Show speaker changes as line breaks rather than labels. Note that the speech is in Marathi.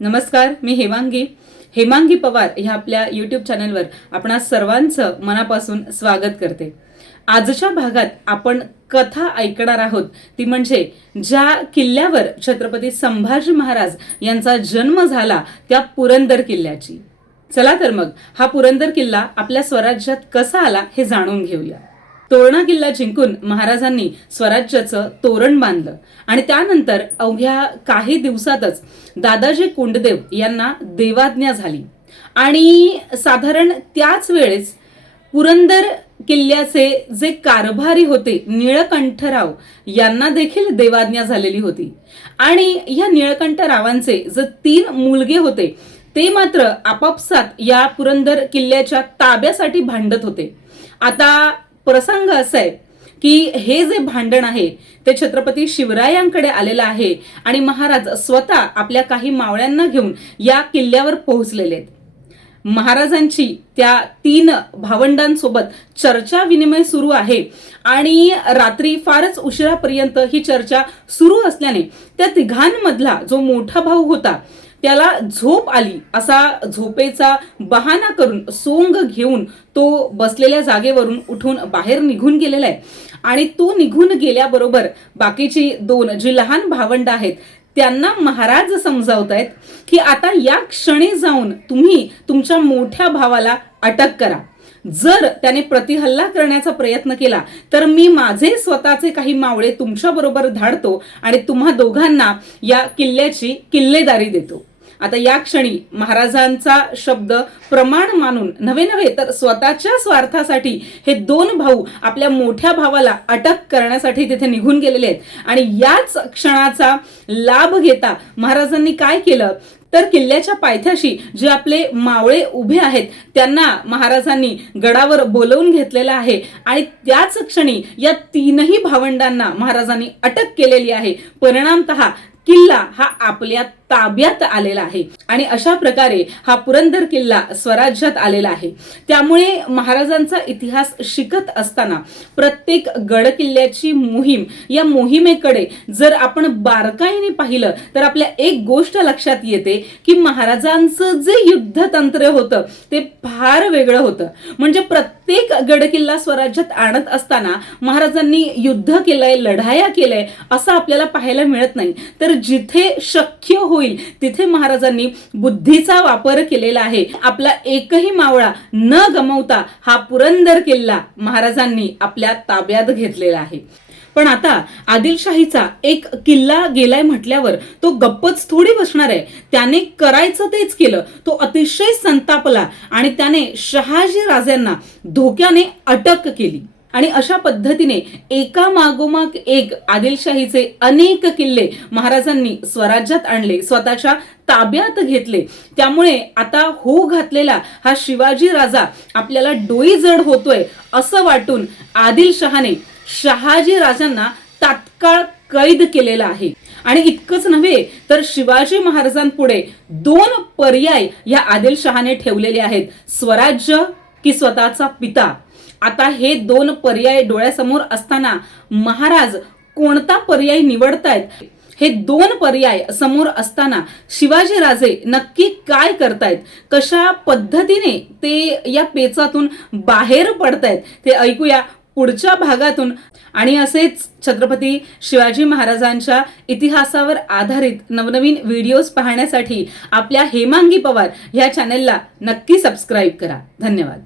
नमस्कार मी हेमांगी. हेमांगी पवार ह्या आपल्या यूट्यूब चॅनलवर आपणा सर्वांचं मनापासून स्वागत करते. आजच्या भागात आपण कथा ऐकणार आहोत. ती म्हणजे ज्या किल्ल्यावर छत्रपती संभाजी महाराज यांचा जन्म झाला त्या पुरंदर किल्ल्याची. चला तर मग हा पुरंदर किल्ला आपल्या स्वराज्यात कसा आला हे जाणून घेऊया. तोरणा किल्ला जिंकून महाराजांनी स्वराज्याचं तोरण बांधलं. आणि त्यानंतर अवघ्या काही दिवसातच दादाजी कुंडदेव यांना देवाज्ञा झाली. आणि साधारण त्याच वेळेस पुरंदर किल्ल्याचे जे कारभारी होते निळकंठराव यांना देखील देवाज्ञा झालेली होती. आणि या निळकंठरावांचे जे तीन मुलगे होते ते मात्र आपापसात या पुरंदर किल्ल्याच्या ताब्यासाठी भांडत होते. आता प्रसंग असा आहे की हे जे भांडण आहे ते छत्रपती शिवरायांकडे आलेलं आहे आणि महाराज स्वतः आपल्या काही मावळ्यांना घेऊन या किल्ल्यावर पोहोचलेले आहेत. महाराजांची त्या तीन भावंडांसोबत चर्चा विनिमय सुरू आहे आणि रात्री फारच उशिरापर्यंत ही चर्चा सुरू असल्याने त्या तिघांमधला जो मोठा भाऊ होता त्याला झोप आली. असा झोपेचा बहाणा करून सोंग घेऊन तो बसलेल्या जागेवरून उठून बाहेर निघून गेलेला आहे. आणि तो निघून गेल्याबरोबर बाकीची दोन जी लहान भावंड आहेत त्यांना महाराज समजावत आहेत की आता या क्षणी जाऊन तुम्ही तुमच्या मोठ्या भावाला अटक करा. जर त्याने प्रतिहल्ला करण्याचा प्रयत्न केला तर मी माझे स्वतःचे काही मावळे तुमच्याबरोबर धाडतो आणि तुम्हा दोघांना या किल्ल्याची किल्लेदारी देतो. आता या क्षणी महाराजांचा शब्द प्रमाण मानून नव्हे नव्हे तर स्वतःच्या स्वार्थासाठी हे दोन भाऊ आपल्या मोठ्या भावाला अटक करण्यासाठी तिथे निघून गेलेले आहेत. आणि याच क्षणाचा लाभ घेता महाराजांनी काय केलं? तर किल्ल्याच्या पायथ्याशी जे आपले मावळे उभे आहेत त्यांना महाराजांनी गडावर बोलवून घेतलेलं आहे. आणि त्याच क्षणी या तीनही भावंडांना महाराजांनी अटक केलेली आहे. परिणामतः किल्ला हा आपल्या ताब्यात आलेला आहे. आणि अशा प्रकारे हा पुरंदर किल्ला स्वराज्यात आलेला आहे. त्यामुळे महाराजांचा इतिहास शिकत असताना प्रत्येक गड किल्ल्याची मोहीम या मोहिमेकडे जर आपण बारकाईने पाहिलं तर आपल्या एक गोष्ट लक्षात येते की महाराजांचं जे युद्धतंत्र होतं ते फार वेगळं होतं. म्हणजे प्रत्येक गड किल्ला स्वराज्यात आणत असताना महाराजांनी युद्ध केलंय लढाया केलंय असं आपल्याला पाहायला मिळत नाही. तर जिथे शक्य होईल तिथे महाराजांनी बुद्धीचा वापर केलेला आहे. आपला एकही मावळा न गमवता हा पुरंदर किल्ला महाराजांनी आपल्या ताब्यात घेतलेला आहे. पण आता आदिलशाहीचा एक किल्ला गेलाय म्हटल्यावर तो गप्पच थोडी बसणार आहे. त्याने करायचं तेच केलं. तो अतिशय संतापला आणि त्याने शहाजी राजांना धोक्याने अटक केली. आणि अशा पद्धतीने एका मागोमाग एक आदिलशाहीचे अनेक किल्ले महाराजांनी स्वराज्यात आणले स्वतःच्या ताब्यात घेतले. त्यामुळे आता हो घातलेला हा शिवाजी राजा आपल्याला डोई जड होतोय असं वाटून आदिलशहाने शहाजी राजांना तात्काळ कैद केलेला आहे. आणि इतकंच नव्हे तर शिवाजी महाराजांपुढे दोन पर्याय या आदिलशहाने ठेवलेले आहेत. स्वराज्य की स्वतःचा पिता. आता हे दोन पर्याय डोळ्यासमोर असताना महाराज कोणता पर्याय निवडतायत? हे दोन पर्याय समोर असताना शिवाजी राजे नक्की काय करतायत? कशा पद्धतीने ते या पेचातून बाहेर पडतायत? ते ऐकूया पुढच्या भागातून. आणि असेच छत्रपती शिवाजी महाराजांच्या इतिहासावर आधारित नवनवीन व्हिडिओज पाहण्यासाठी आपल्या हेमांगी पवार ह्या चॅनेलला नक्की सबस्क्राईब करा. धन्यवाद.